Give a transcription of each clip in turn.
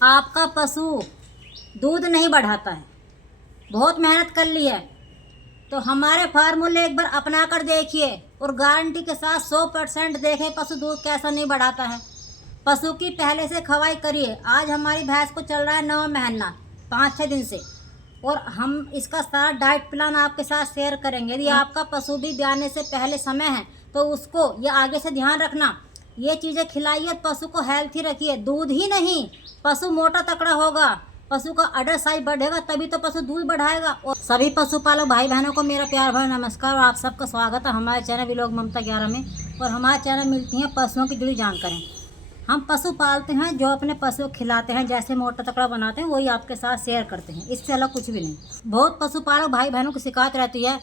आपका पशु दूध नहीं बढ़ाता है, बहुत मेहनत कर ली है, तो हमारे फार्मूले एक बार अपना कर देखिए और गारंटी के साथ 100% देखें पशु दूध कैसा नहीं बढ़ाता है। पशु की पहले से खवाई करिए। आज हमारी भैंस को चल रहा है 9 महीना 5-6 दिन से, और हम इसका सारा डाइट प्लान आपके साथ शेयर करेंगे। यदि आपका पशु भी ब्याने से पहले समय है तो उसको ये आगे से ध्यान रखना, ये चीज़ें खिलाइए, पशु को हेल्थी रखिए। दूध ही नहीं, पशु मोटा तकड़ा होगा, पशु का अडर साइज बढ़ेगा, तभी तो पशु दूध बढ़ाएगा। और सभी पशुपालक भाई बहनों को मेरा प्यार भरा नमस्कार और आप सबका स्वागत है हमारे चैनल विलोक ममता 11 में। और हमारे चैनल मिलती हैं पशुओं की जुड़ी जानकारी। हम पशु पालते हैं, जो अपने पशु को खिलाते हैं, जैसे मोटा तकड़ा बनाते हैं, वही आपके साथ शेयर करते हैं, इससे अलग कुछ भी नहीं। बहुत पशुपालक भाई बहनों की शिकायत रहती है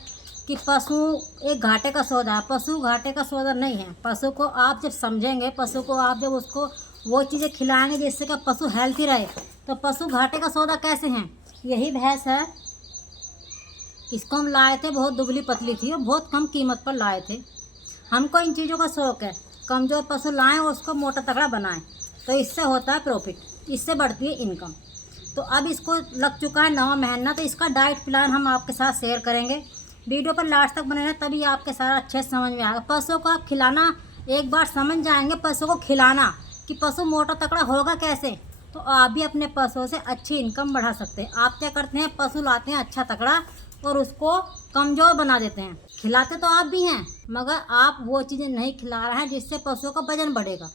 कि पशु एक घाटे का सौदा है। पशु घाटे का सौदा नहीं है। पशु को आप जब समझेंगे, पशु को आप जब उसको वो चीज़ें खिलाएंगे जिससे कि पशु हेल्थी रहे, तो पशु घाटे का सौदा कैसे हैं। यही भैंस है, इसको हम लाए थे, बहुत दुबली पतली थी और बहुत कम कीमत पर लाए थे। हमको इन चीज़ों का शौक़ है, कमज़ोर पशु लाएं और उसको मोटा तगड़ा बनाएं, तो इससे होता है प्रॉफिट, इससे बढ़ती है इनकम। तो अब इसको लग चुका है 9 महीना, तो इसका डाइट प्लान हम आपके साथ शेयर करेंगे। वीडियो पर लास्ट तक बने रहें, तभी आपके सारा अच्छे से समझ में आएगा। पशु को आप खिलाना एक बार समझ जाएंगे, पशु को खिलाना कि पशु मोटा तगड़ा होगा कैसे, तो आप भी अपने पशुओं से अच्छी इनकम बढ़ा सकते हैं। आप क्या करते हैं, पशु लाते हैं अच्छा तगड़ा और उसको कमज़ोर बना देते हैं। खिलाते तो आप भी हैं, मगर आप वो चीज़ें नहीं खिला रहे हैं जिससे पशुओं का वजन बढ़ेगा।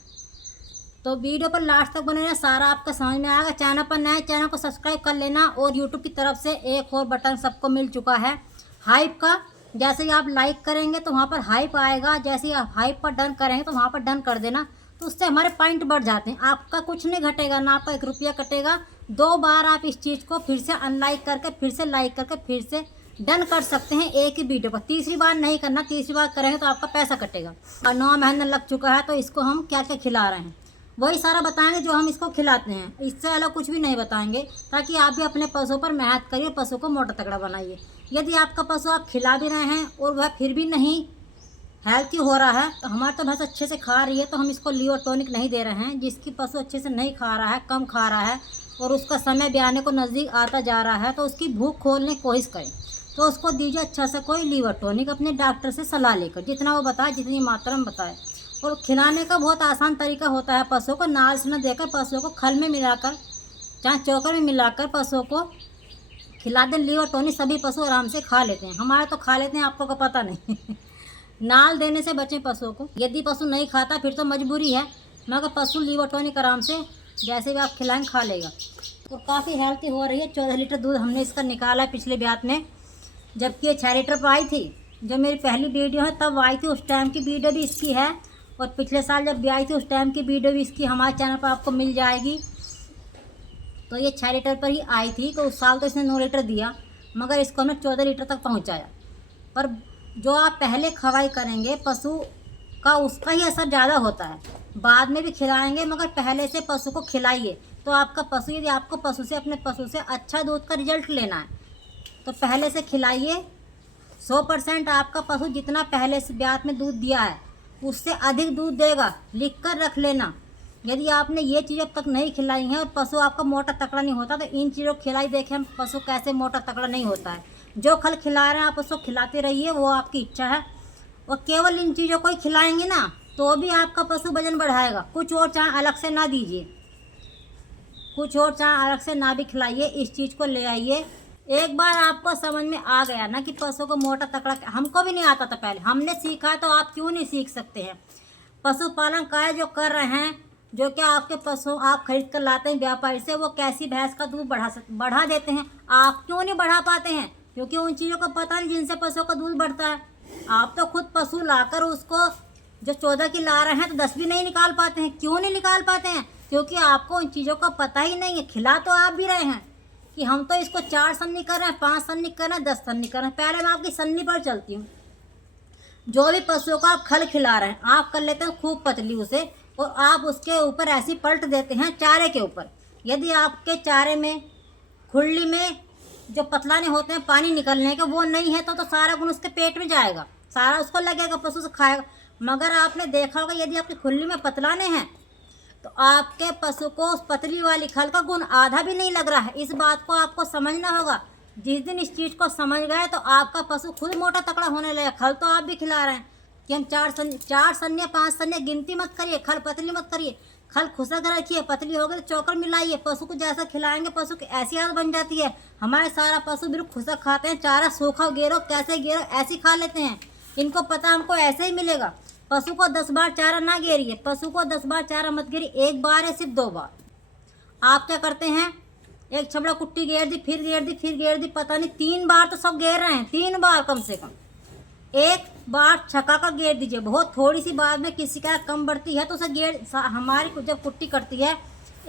तो वीडियो पर लास्ट तक बने रहें, सारा आपका समझ में आएगा। चैनल पर नए, चैनल को सब्सक्राइब कर लेना। और यूट्यूब की तरफ से एक और बटन सबको मिल चुका है हाइप का, जैसे ही आप लाइक करेंगे तो वहाँ पर हाइप आएगा, जैसे ही आप हाइप पर डन करेंगे तो वहाँ पर डन कर देना, तो उससे हमारे पॉइंट बढ़ जाते हैं। आपका कुछ नहीं घटेगा, ना आपका 1 रुपया कटेगा। 2 बार आप इस चीज़ को फिर से अनलाइक करके, फिर से लाइक करके, फिर से डन कर सकते हैं एक ही वीडियो पर। तीसरी बार नहीं करना, तीसरी बार करेंगे तो आपका पैसा कटेगा। और 9 महीना लग चुका है, तो इसको हम क्या क्या खिला रहे हैं वही सारा बताएंगे जो हम इसको खिलाते हैं, इससे अलग कुछ भी नहीं बताएंगे, ताकि आप भी अपने पशु पर मेहनत करिए, पशु को मोटा तगड़ा बनाइए। यदि आपका पशु आप खिला भी रहे हैं और वह फिर भी नहीं हेल्थी हो रहा है, तो हमारे तो भैंस अच्छे से खा रही है, तो हम इसको लीवर टॉनिक नहीं दे रहे हैं। जिसकी पशु अच्छे से नहीं खा रहा है, कम खा रहा है और उसका समय ब्याने को नज़दीक आता जा रहा है, तो उसकी भूख खोलने की कोशिश करें, तो उसको दीजिए अच्छा सा कोई लीवर टॉनिक, अपने डॉक्टर से सलाह लेकर, जितना वो बताए, जितनी मात्रा में बताए। और खिलाने का बहुत आसान तरीका होता है। पशुओं को नाल से न देकर, पशुओं को खल में मिलाकर, चाहे चोकर में मिलाकर पशुओं को खिला दें। लीवर टॉनिक सभी पशु आराम से खा लेते हैं, हमारे तो खा लेते हैं, आपको का पता नहीं। नाल देने से बचें पशुओं को। यदि पशु नहीं खाता फिर तो मजबूरी है, मगर पशु लीवर टॉनिक आराम से जैसे भी आप खिलाएं खा लेगा। तो काफ़ी हेल्थी हो रही है। 14 लीटर दूध हमने इसका निकाला है पिछले ब्यात में, जबकि ये 6 लीटर पर आई थी। जो मेरी पहली वीडियो है तब आई थी, उस टाइम की वीडियो भी इसकी है, और पिछले साल जब भी आई थी उस टाइम की वीडियो भी इसकी हमारे चैनल पर आपको मिल जाएगी। तो ये 6 लीटर पर ही आई थी, तो उस साल तो इसने 9 लीटर दिया, मगर इसको हमने 14 लीटर तक पहुंचाया। पर जो आप पहले खवाई करेंगे पशु का, उसका ही असर ज़्यादा होता है। बाद में भी खिलाएंगे, मगर पहले से पशु को खिलाइए, तो आपका पशु, यदि आपको पशु से, अपने पशु से अच्छा दूध का रिजल्ट लेना है, तो पहले से खिलाइए। 100% आपका पशु जितना पहले से ब्यात में दूध दिया है उससे अधिक दूध देगा, लिख कर रख लेना। यदि आपने ये चीज़ अब तक नहीं खिलाई हैं और पशु आपका मोटा तकड़ा नहीं होता, तो इन चीज़ों को खिलाई देखें हम पशु कैसे मोटा तकड़ा नहीं होता है। जो खल खिला रहे हैं आप उसको खिलाते रहिए, वो आपकी इच्छा है। और केवल इन चीज़ों को ही खिलाएंगे ना, तो भी आपका पशु वजन बढ़ाएगा। कुछ और चाहे अलग से ना दीजिए, कुछ और चाहे अलग से ना भी खिलाइए, इस चीज़ को ले आइए। एक बार आपको समझ में आ गया ना कि पशु को मोटा तकड़ा, हमको भी नहीं आता था पहले, हमने सीखा है, तो आप क्यों नहीं सीख सकते हैं। पशुपालन कार्य जो कर रहे हैं, जो कि आपके पशु आप खरीद कर लाते हैं व्यापारी से, वो कैसी भैंस का दूध बढ़ा देते हैं, आप क्यों नहीं बढ़ा पाते हैं? क्योंकि उन चीज़ों का पता नहीं जिनसे पशु का दूध बढ़ता है। आप तो खुद पशु लाकर उसको जो 14 की ला रहे हैं, तो 10 भी नहीं निकाल पाते हैं। क्यों नहीं निकाल पाते हैं? क्योंकि आपको उन चीज़ों का पता ही नहीं है। खिला तो आप भी रहे हैं कि हम तो इसको 4 सन्नी कर रहे हैं, 5 सन्नी कर रहे हैं, 10 सन्नी कर रहे हैं। पहले मैं आपकी सन्नी पर चलती हूँ। जो भी पशुओं को आप खल खिला रहे हैं, आप कर लेते हैं खूब पतली उसे, और आप उसके ऊपर ऐसी पलट देते हैं चारे के ऊपर। यदि आपके चारे में, खुरली में जो पतलाने होते हैं पानी निकलने के, वो नहीं है, तो सारा गुण उसके पेट में जाएगा, सारा उसको लगेगा, पशु से खाएगा। मगर आपने देखा होगा, यदि आपकी खुरली में पतलाने हैं तो आपके पशु को उस पतली वाली खल का गुण आधा भी नहीं लग रहा है। इस बात को आपको समझना होगा। जिस दिन इस चीज़ को समझ गए तो आपका पशु खुद मोटा तकड़ा होने लगेगा। खल तो आप भी खिला रहे हैं कि हम 4 सन्ने 5 सन्ने गिनती मत करिए, खल पतली मत करिए, खल खुशक रखिए। पतली हो गई तो चौकर मिलाइए। पशु को जैसा खिलाएंगे पशु की ऐसी हालत बन जाती है। हमारे सारा पशु बिल्कुल खुशक खाते हैं, चारा सूखा गेरो कैसे गेरो ऐसे खा लेते हैं। इनको पता हमको ऐसे ही मिलेगा। पशु को 10 बार चारा ना गेरिए, पशु को 10 बार चारा मत गेरिए, एक बार या सिर्फ 2 बार। आप क्या करते हैं, एक छबड़ा कुट्टी गेर दी, फिर गेर दी, फिर गेर दी, पता नहीं 3 बार तो सब गेर रहे हैं। 3 बार कम से कम। एक बार छका का गेर दीजिए। बहुत थोड़ी सी बात में किसी का कम बढ़ती है तो उसे हमारी जब कुट्टी करती है,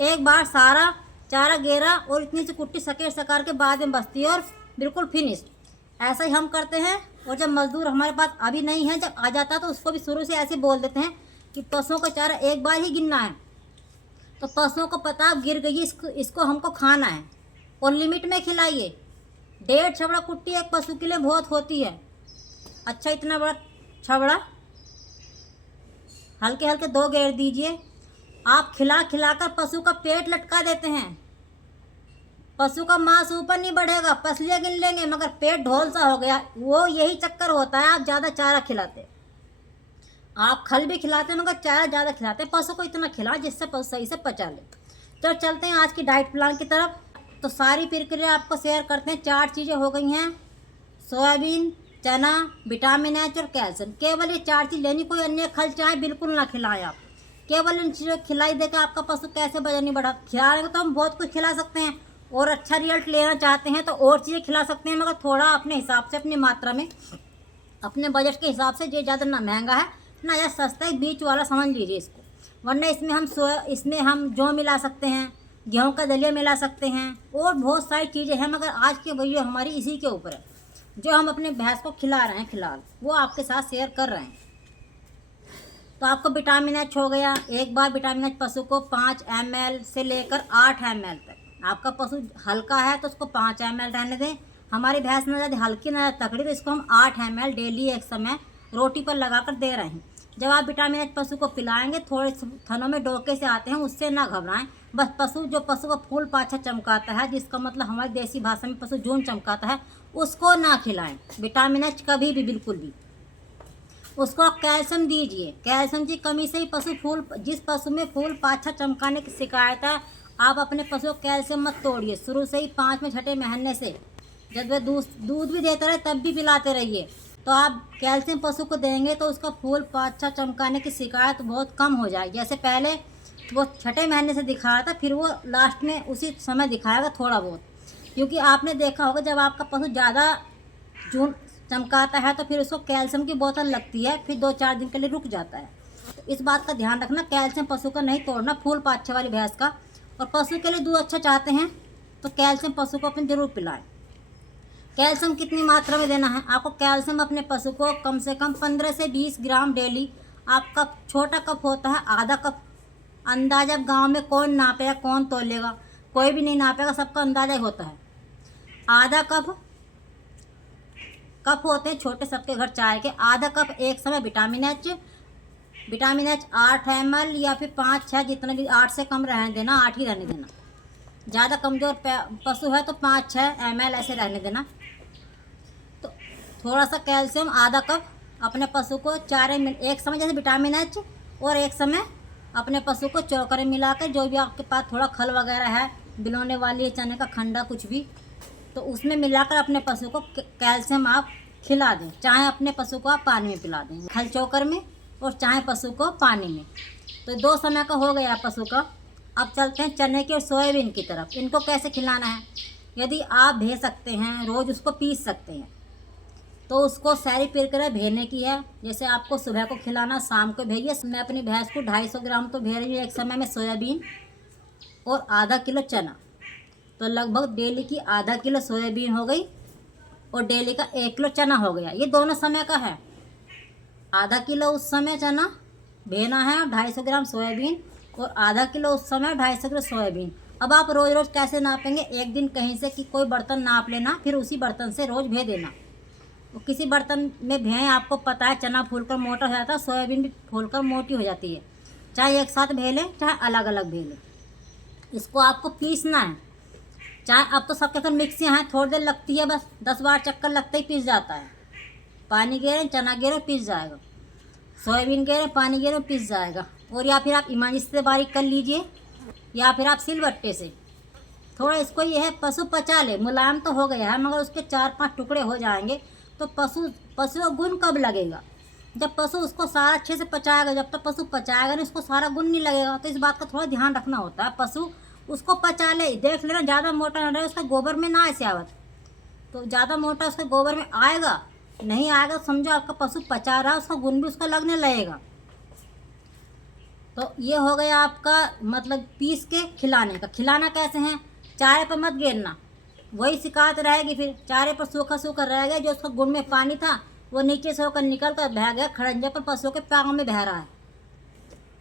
एक बार सारा चारा गेरा और इतनी सी कुट्टी सकार के बाद में बचती है और बिल्कुल फिनिश। ऐसा ही हम करते हैं। और जब मजदूर हमारे पास अभी नहीं है, जब आ जाता है तो उसको भी शुरू से ऐसे बोल देते हैं कि पशुओं का चारा एक बार ही गिनना है। तो पशुओं को पता अब गिर गई, इसको हमको खाना है और लिमिट में खिलाइए। 1.5 छबड़ा कुट्टी एक पशु के लिए बहुत होती है। अच्छा, इतना बड़ा छबड़ा हल्के हल्के 2 गेर दीजिए। आप खिला खिलाकर पशु का पेट लटका देते हैं। पशु का मांस ऊपर नहीं बढ़ेगा, पसलियाँ गिन लेंगे मगर पेट ढोल सा हो गया। वो यही चक्कर होता है, आप ज़्यादा चारा खिलाते। आप खल भी खिलाते हैं मगर चारा ज़्यादा खिलाते हैं। पशु को इतना खिलाओ जिससे पशु सही से पचा ले। तो चलते हैं आज की डाइट प्लान की तरफ। तो सारी प्रक्रिया आपको शेयर करते हैं। 4 चीज़ें हो गई हैं, सोयाबीन, चना, विटामिन एच और कैल्शियम। केवल ये 4 चीज़ लेनी, कोई अन्य खल चाहे बिल्कुल ना खिलाएं आप। केवल इन चीज़ों खिलाई देकर आपका पशु कैसे वजन नहीं बढ़ा। खिलाएंगे तो हम बहुत कुछ खिला सकते हैं और अच्छा रिजल्ट लेना चाहते हैं तो और चीज़ें खिला सकते हैं, मगर थोड़ा अपने हिसाब से, अपनी मात्रा में, अपने बजट के हिसाब से। ये ज़्यादा ना महंगा है ना या सस्ता है, बीच वाला समझ लीजिए इसको। वरना इसमें हम जौ मिला सकते हैं, गेहूँ का दलिया मिला सकते हैं और बहुत सारी चीज़ें हैं, मगर आज की वीडियो हमारी इसी के ऊपर है। जो हम अपने भैंस को खिला रहे हैं फिलहाल, वो आपके साथ शेयर कर रहे हैं। तो आपको विटामिन एच हो गया। एक बार विटामिन एच पशु को 5 ml से लेकर 8 ml तक। आपका पशु हल्का है तो उसको 5 ml रहने दें। हमारी भैंस ना ज़्यादा हल्की ना ज़्यादा तकड़ी, तो इसको हम 8 ml डेली एक समय रोटी पर लगाकर दे रहे हैं। जब आप विटामिन एच पशु को पिलाएंगे, थोड़े थनों में डोके से आते हैं, उससे ना घबराएं। बस पशु का फूल पाछा चमकाता है, जिसका मतलब हमारी देसी भाषा में पशु जून चमकाता है, उसको ना खिलाएं विटामिन एच कभी भी, बिल्कुल भी। उसको कैल्शियम दीजिए। कैल्शियम की कमी से ही जिस पशु में फूल पाछा चमकाने की शिकायत है, आप अपने पशु को कैल्शियम मत तोड़िए। शुरू से ही 5वें 6ठे महीने से जब वह दूध भी देता रहे तब भी पिलाते रहिए। तो आप कैल्शियम पशु को देंगे तो उसका फूल पाछा चमकाने की शिकायत बहुत कम हो जाएगी। जैसे पहले वो 6ठे महीने से दिखा रहा था, फिर वो लास्ट में उसी समय दिखाएगा थोड़ा बहुत। क्योंकि आपने देखा होगा जब आपका पशु ज़्यादा जून चमकाता है तो फिर उसको कैल्शियम की बोतल लगती है, फिर 2-4 दिन के लिए रुक जाता है। तो इस बात का ध्यान रखना, कैल्शियम पशु का नहीं तोड़ना, फूल पाछे वाली भैंस का। और पशु के लिए दूध अच्छा चाहते हैं तो कैल्शियम पशु को अपने ज़रूर पिलाएं। कैल्शियम कितनी मात्रा में देना है आपको? कैल्शियम अपने पशु को कम से कम 15 से 20 ग्राम डेली। आपका छोटा कप होता है आधा कप। अंदाज़ा गांव में कौन नापेगा, कौन तोलेगा? कोई भी नहीं नापेगा, सबका अंदाज़ा ही होता है। आधा कप होते हैं छोटे सबके घर चाय के। आधा कप एक समय विटामिन एच 8 ml या फिर 5-6, जितना भी, 8 से कम रहने देना, 8 ही रहने देना। ज़्यादा कमज़ोर पशु है तो 5-6 ml ऐसे रहने देना। तो थोड़ा सा कैल्शियम आधा कप अपने पशु को चारे में एक समय, जैसे विटामिन एच, और एक समय अपने पशु को चौकरे मिलाकर, जो भी आपके पास थोड़ा खल वगैरह है, बिलोने वाली चने का खंडा कुछ भी, तो उसमें मिलाकर अपने पशु को कैल्शियम आप खिला दें। चाहे अपने पशु को आप पानी में पिला दें, खल चोकर में, और चाहे पशु को पानी में। तो 2 समय का हो गया पशु का। अब चलते हैं चने की और सोयाबीन की तरफ। इनको कैसे खिलाना है? यदि आप भेज सकते हैं, रोज़ उसको पीस सकते हैं, तो उसको सारी प्रक्रिया भेजने की है। जैसे आपको सुबह को खिलाना, शाम को भेजिए। मैं अपनी भैंस को 250 ग्राम तो भेज रही हूँ एक समय में सोयाबीन और आधा किलो चना। तो लगभग डेली की आधा किलो सोयाबीन हो गई और डेली का 1 किलो चना हो गया। ये दोनों समय का है। आधा किलो उस समय चना भेजना है, 250 ग्राम सोयाबीन, और आधा किलो उस समय 250 ग्राम सोयाबीन। अब आप रोज़ रोज़ कैसे नापेंगे? एक दिन कहीं से कि कोई बर्तन नाप लेना, फिर उसी बर्तन से रोज़ भेज देना। तो किसी बर्तन में भें, आपको पता है चना फूलकर मोटा हो जाता है, सोयाबीन भी फूलकर मोटी हो जाती है। चाहे एक साथ भेलें चाहे अलग अलग भेलें। इसको आपको पीसना है। चाहे अब तो सबके घर मिक्सियाँ हैं, थोड़ी देर लगती है, बस 10 बार चक्कर लगते ही पीस जाता है। पानी गेरें, चना गेरें, पीस जाएगा। सोयाबीन गेरें, पानी गेरें, पीस जाएगा। और या फिर आप इमामची से बारीक कर लीजिए या फिर आप सिलबट्टे से। थोड़ा इसको ये है पशु पचा ले, मुलायम तो हो गया है मगर उसके 4-5 टुकड़े हो जाएंगे तो पशु को गुण कब लगेगा? जब पशु उसको सारा अच्छे से पचाएगा। जब तक पशु पचाएगा नहीं उसको सारा गुण नहीं लगेगा। तो इस बात का थोड़ा ध्यान रखना होता है। पशु उसको पचा ले, देख लेना ज़्यादा मोटा न रहे, उसका गोबर में ना आए स्यावत। तो ज़्यादा मोटा उसके गोबर में आएगा, नहीं आएगा तो समझो आपका पशु पचा रहा है, उसका गुण भी उसको लगने लगेगा। तो ये हो गया आपका मतलब पीस के खिलाने का। खिलाना कैसे है? चारे पर मत गिरना, वही शिकायत रहेगी। फिर चारे पर सूखा सूखा रह गया, जो उसका गुण में पानी था वो नीचे से होकर निकल कर बह गया, खड़ंजे पर पशुओं के पैरों में बह रहा है।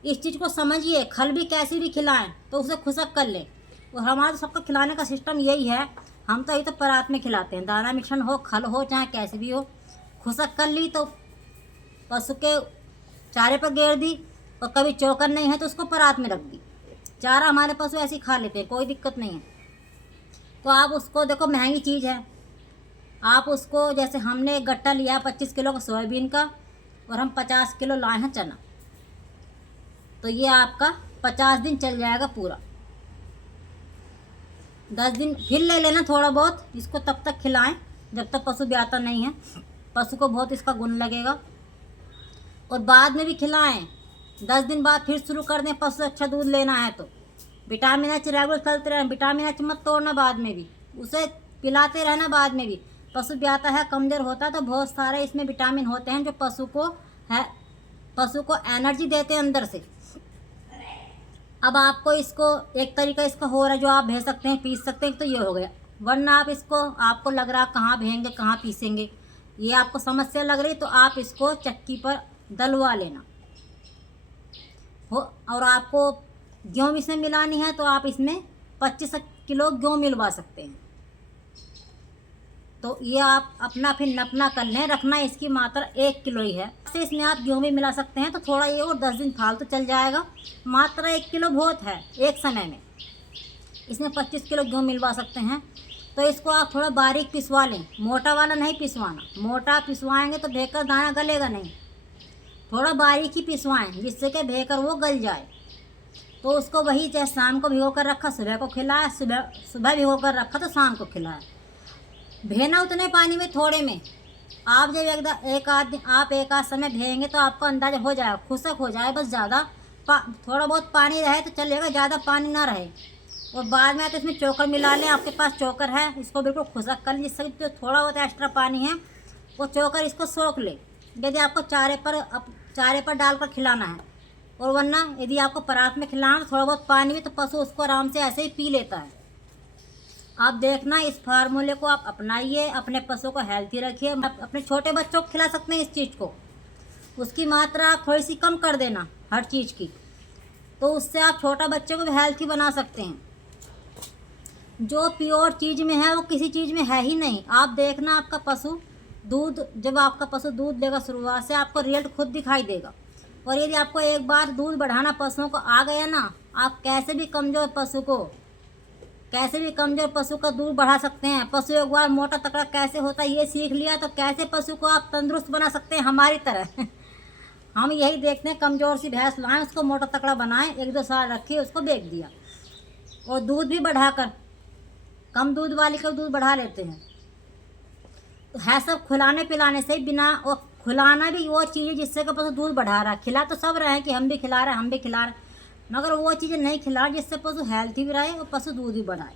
इस चीज़ को समझिए। खल भी कैसी भी खिलाएं तो उसे खुशक कर ले। और हमारा सबका खिलाने का सिस्टम यही है। हम तो यही तो परात में खिलाते हैं, दाना मिश्रण हो, खल हो, चाहे कैसी भी हो। खुशक कर ली तो पशु के चारे पर गेर दी, और कभी चोकर नहीं है तो उसको परात में रख दी। चारा हमारे पशु ऐसे ही खा लेते हैं, कोई दिक्कत नहीं है। तो आप उसको देखो, महंगी चीज़ है। आप उसको जैसे हमने एक गट्टा लिया 25 किलो का सोयाबीन का और हम 50 किलो लाए हैं चना, तो ये आपका 50 दिन चल जाएगा पूरा। 10 दिन फिर ले लेना थोड़ा बहुत। इसको तब तक खिलाएं जब तक पशु ब्याता नहीं है। पशु को बहुत इसका गुण लगेगा। और बाद में भी खिलाएं। 10 दिन बाद फिर शुरू कर दें पशु अच्छा दूध लेना है तो। विटामिन एच रेगुलर चलते रहें। विटामिन एच मत तोड़ना बाद में भी, उसे पिलाते रहना बाद में भी। पशु ब्याता है, कमज़ोर होता है तो बहुत सारे इसमें विटामिन होते हैं जो पशु को एनर्जी देते हैं अंदर से। अब आपको इसको एक तरीका इसका हो रहा है जो आप भेज सकते हैं, पीस सकते हैं, तो ये हो गया। वरना आप इसको, आपको लग रहा कहाँ भेजेंगे कहाँ पीसेंगे, ये आपको समस्या लग रही तो आप इसको चक्की पर दलवा लेना हो। और आपको गेहूँ इसमें मिलानी है तो आप इसमें 25 किलो गेहूँ मिलवा सकते हैं। तो ये आप अपना फिर नपना कर लें। रखना इसकी मात्रा 1 किलो ही है, से इसमें आप गेहूँ भी मिला सकते हैं तो थोड़ा ये और 10 दिन फालतू चल जाएगा। मात्रा 1 किलो बहुत है एक समय में। इसमें 25 किलो गेहूँ मिलवा सकते हैं। तो इसको आप थोड़ा बारीक पिसवा लें, मोटा वाला नहीं पिसवाना। मोटा पिसवाएंगे तो भेकर दाना गलेगा नहीं। थोड़ा बारीक ही पिसवाएं जिससे कि भेकर वो गल जाए। तो उसको वही चाहे शाम को भिगो कर रखा सुबह को खिलाया, सुबह भिगो कर रखा तो शाम को खिलाया। भेना उतने पानी में थोड़े में। आप जब एक आध समय भेंगे तो आपको अंदाज़ा हो जाएगा, खुशक हो जाए। बस ज़्यादा थोड़ा बहुत पानी रहे तो चलेगा, ज़्यादा पानी ना रहे। और बाद में तो इसमें चोकर मिला लें। आपके पास चोकर है, इसको बिल्कुल खुशक कर लें जिससे जो थोड़ा बहुत एक्स्ट्रा पानी है वो चोकर इसको सोख ले, यदि आपको चारे पर डालकर खिलाना है। और वरना यदि आपको परात में खिलाना है तो थोड़ा बहुत पानी में, तो पशु उसको आराम से ऐसे ही पी लेता है। आप देखना, इस फार्मूले को आप अपनाइए, अपने पशु को हेल्थी रखिए। अपने छोटे बच्चों को खिला सकते हैं इस चीज़ को। उसकी मात्रा आप थोड़ी सी कम कर देना हर चीज़ की, तो उससे आप छोटा बच्चे को भी हेल्थी बना सकते हैं। जो प्योर चीज़ में है वो किसी चीज़ में है ही नहीं। आप देखना, आपका पशु जब आपका पशु दूध देगा शुरुआत से, आपको रिजल्ट खुद दिखाई देगा। और यदि आपको एक बार दूध बढ़ाना पशुओं को आ गया ना, आप कैसे भी कमज़ोर पशु का दूध बढ़ा सकते हैं। पशु एक बार मोटा तकड़ा कैसे होता है ये सीख लिया तो कैसे पशु को आप तंदुरुस्त बना सकते हैं हमारी तरह। हम यही देखते हैं, कमज़ोर सी भैंस लाएं, उसको मोटा तकड़ा बनाएं, 1-2 साल रखिए, उसको बेच दिया। और दूध भी बढ़ाकर, कम दूध वाली का दूध बढ़ा लेते हैं। तो है सब खिलाने पिलाने से बिना, और खिलाना भी वो चीज़ है जिससे कि पशु दूध बढ़ा रहा है। खिला तो सब रहे हैं कि हम भी खिला रहे हैं, मगर वो चीज़ें नहीं खिला जिससे पशु हेल्थी भी रहे और पशु दूध भी बढ़ाए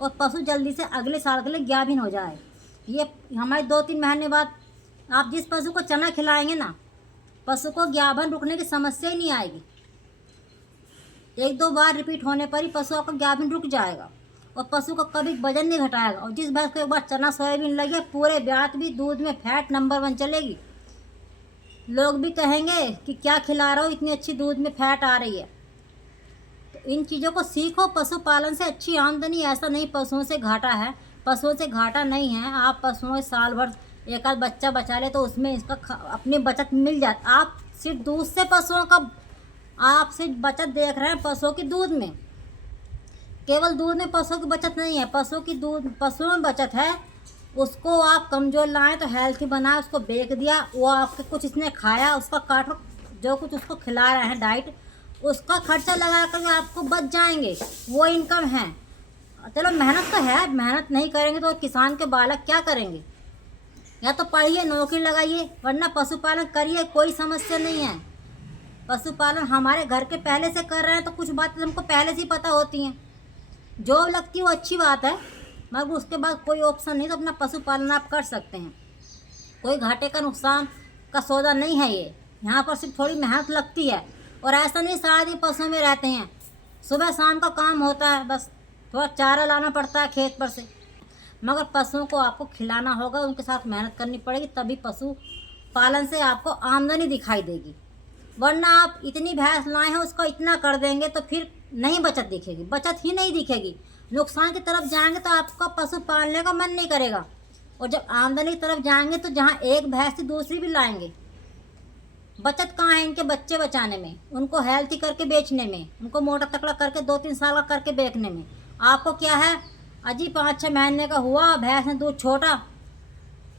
और पशु जल्दी से अगले साल के लिए गाभिन हो जाए। ये हमारे 2-3 महीने बाद आप जिस पशु को चना खिलाएंगे ना, पशु को गाभिन रुकने की समस्या ही नहीं आएगी। 1-2 बार रिपीट होने पर ही पशु आपका गाभिन रुक जाएगा और पशु को कभी वजन नहीं घटाएगा। और जिस भैंस को एक बार चना सोयाबीन लगे, पूरे ब्यात भी दूध में फैट नंबर 1 चलेगी। लोग भी कहेंगे कि क्या खिला रहा हो, इतनी अच्छी दूध में फैट आ रही है। तो इन चीज़ों को सीखो। पशुपालन से अच्छी आमदनी, ऐसा नहीं पशुओं से घाटा है। पशुओं से घाटा नहीं है। आप पशुओं साल भर एक आध बच्चा बचा ले तो उसमें इसका अपनी बचत मिल जाती। आप सिर्फ दूध से पशुओं का आप सिर्फ बचत देख रहे हैं पशुओं की दूध में। केवल दूध में पशुओं की बचत नहीं है, पशुओं में बचत है। उसको आप कमज़ोर लाएँ तो हेल्थी बनाए, उसको बेच दिया, वो आपके कुछ इसने खाया, उसका काटो, जो कुछ उसको खिला रहे हैं डाइट, उसका खर्चा लगा कर आपको बच जाएंगे, वो इनकम है। चलो मेहनत तो है, मेहनत नहीं करेंगे तो किसान के बालक क्या करेंगे? या तो पढ़िए, नौकरी लगाइए, वरना पशुपालन करिए, कोई समस्या नहीं है। पशुपालन हमारे घर के पहले से कर रहे हैं तो कुछ बातें हमको पहले से ही पता होती हैं। जॉब लगती है वो अच्छी बात है, मगर उसके बाद कोई ऑप्शन नहीं तो अपना पशुपालन आप कर सकते हैं। कोई घाटे का नुकसान का सौदा नहीं है ये। यहाँ पर सिर्फ थोड़ी मेहनत लगती है, और ऐसा नहीं सारा दिन पशुओं में रहते हैं। सुबह शाम का काम होता है, बस थोड़ा चारा लाना पड़ता है खेत पर से। मगर पशुओं को आपको खिलाना होगा, उनके साथ मेहनत करनी पड़ेगी, तभी पशु पालन से आपको आमदनी दिखाई देगी। वरना आप इतनी भैंस लाए हैं, उसको इतना कर देंगे तो फिर नहीं बचत दिखेगी, बचत ही नहीं दिखेगी। नुकसान की तरफ जाएंगे तो आपका पशु पालने का मन नहीं करेगा, और जब आमदनी की तरफ जाएंगे तो जहाँ एक भैंस थी दूसरी भी लाएंगे। बचत कहाँ है इनके बच्चे बचाने में, उनको हेल्थी करके बेचने में, उनको मोटा तकड़ा करके 2-3 साल का करके बेचने में। आपको क्या है, अजी 5-6 महीने का हुआ, भैंस ने दूध छोटा।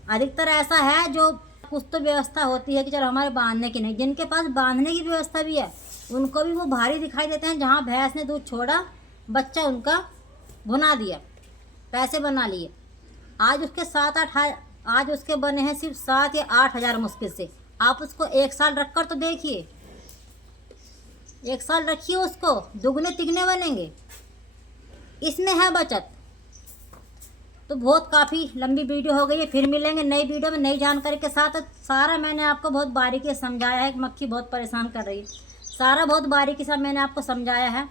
अधिकतर ऐसा है जो कुछ तो व्यवस्था होती है कि चलो हमारे बांधने की नहीं, जिनके पास बांधने की व्यवस्था भी है उनको भी वो भारी दिखाई देते हैं। जहाँ भैंस ने दूध छोड़ा, बच्चा उनका भुना दिया, पैसे बना लिए। आज उसके बने हैं सिर्फ 7 या 8 हज़ार मुश्किल से। आप उसको 1 साल रख कर तो देखिए, 1 साल रखिए उसको, दुगने तिगने बनेंगे। इसमें है बचत। तो बहुत काफ़ी लंबी वीडियो हो गई है, फिर मिलेंगे नई वीडियो में नई जानकारी के साथ। सारा मैंने आपको बहुत बारीकी से समझाया है। मक्खी बहुत परेशान कर रही है, सारा बहुत बारीकी से मैंने आपको समझाया है।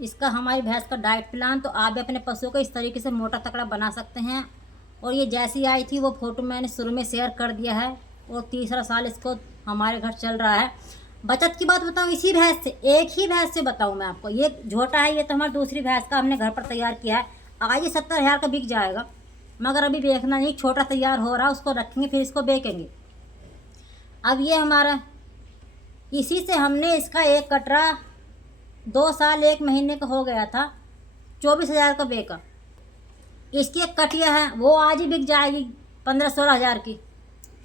इसका हमारी भैंस का डाइट प्लान, तो आप भी अपने पशुओं को इस तरीके से मोटा तकड़ा बना सकते हैं। और ये जैसी आई थी वो फ़ोटो मैंने शुरू में शेयर कर दिया है, और 3रा साल इसको हमारे घर चल रहा है। बचत की बात बताऊँ, इसी भैंस से, एक ही भैंस से बताऊँ मैं आपको। ये झोटा है, ये तो हमारी दूसरी भैंस का हमने घर पर तैयार किया है। आज ये 70 हज़ार का बिक जाएगा, मगर अभी बेचना नहीं, छोटा तैयार हो रहा, उसको रखेंगे फिर इसको बेचेंगे। अब ये हमारा, इसी से हमने इसका एक कटरा 2 साल 1 महीने का हो गया था, 24 हज़ार का बेचा। इसकी एक कटिया है, वो आज ही बिक जाएगी 15-16 हज़ार की,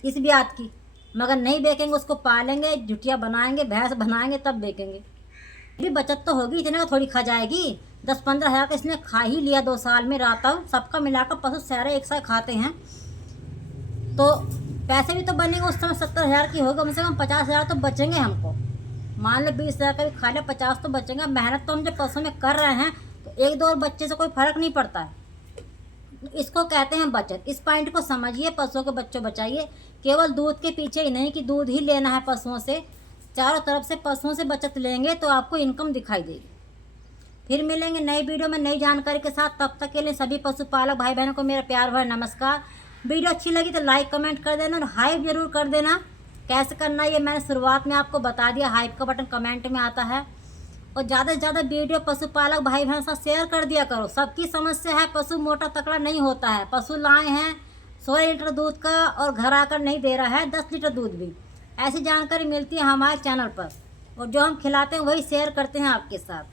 इस ब्याज की। मगर नहीं बेचेंगे, उसको पालेंगे, जुटिया बनाएंगे, भैंस बनाएंगे, तब बेचेंगे। भी बचत तो होगी, इतने का थोड़ी खा जाएगी। 10-15 हज़ार का इसने खा ही लिया 2 साल में। राता सबका मिलाकर पशु सारे एक साथ खाते हैं, तो पैसे भी तो बनेंगे। उस समय 70 हज़ार की होगी, कम से कम 50 हज़ार तो बचेंगे हमको। मान लो 20 हज़ार का भी खा ले, 50 तो बचेंगे। मेहनत तो हम जब पशु में कर रहे हैं तो 1-2 और बच्चे से कोई फ़र्क नहीं पड़ता है। इसको कहते हैं बचत। इस पॉइंट को समझिए, पशुओं के बच्चों बचाइए। केवल दूध के पीछे ही नहीं कि दूध ही लेना है पशुओं से, चारों तरफ से पशुओं से बचत लेंगे तो आपको इनकम दिखाई देगी। फिर मिलेंगे नई वीडियो में नई जानकारी के साथ। तब तक के लिए सभी पशुपालक भाई बहनों को मेरा प्यार भरा नमस्कार। वीडियो अच्छी लगी तो लाइक कमेंट कर देना, और हाइप जरूर कर देना। कैसे करना ये मैंने शुरुआत में आपको बता दिया, हाइप का बटन कमेंट में आता है। और ज़्यादा से ज़्यादा वीडियो पशुपालक भाई बहन साथ शेयर कर दिया करो। सबकी समस्या है, पशु मोटा तकड़ा नहीं होता है। पशु लाए हैं 16 लीटर दूध का और घर आकर नहीं दे रहा है 10 लीटर दूध भी। ऐसी जानकारी मिलती है हमारे चैनल पर, और जो हम खिलाते हैं वही शेयर करते हैं आपके साथ।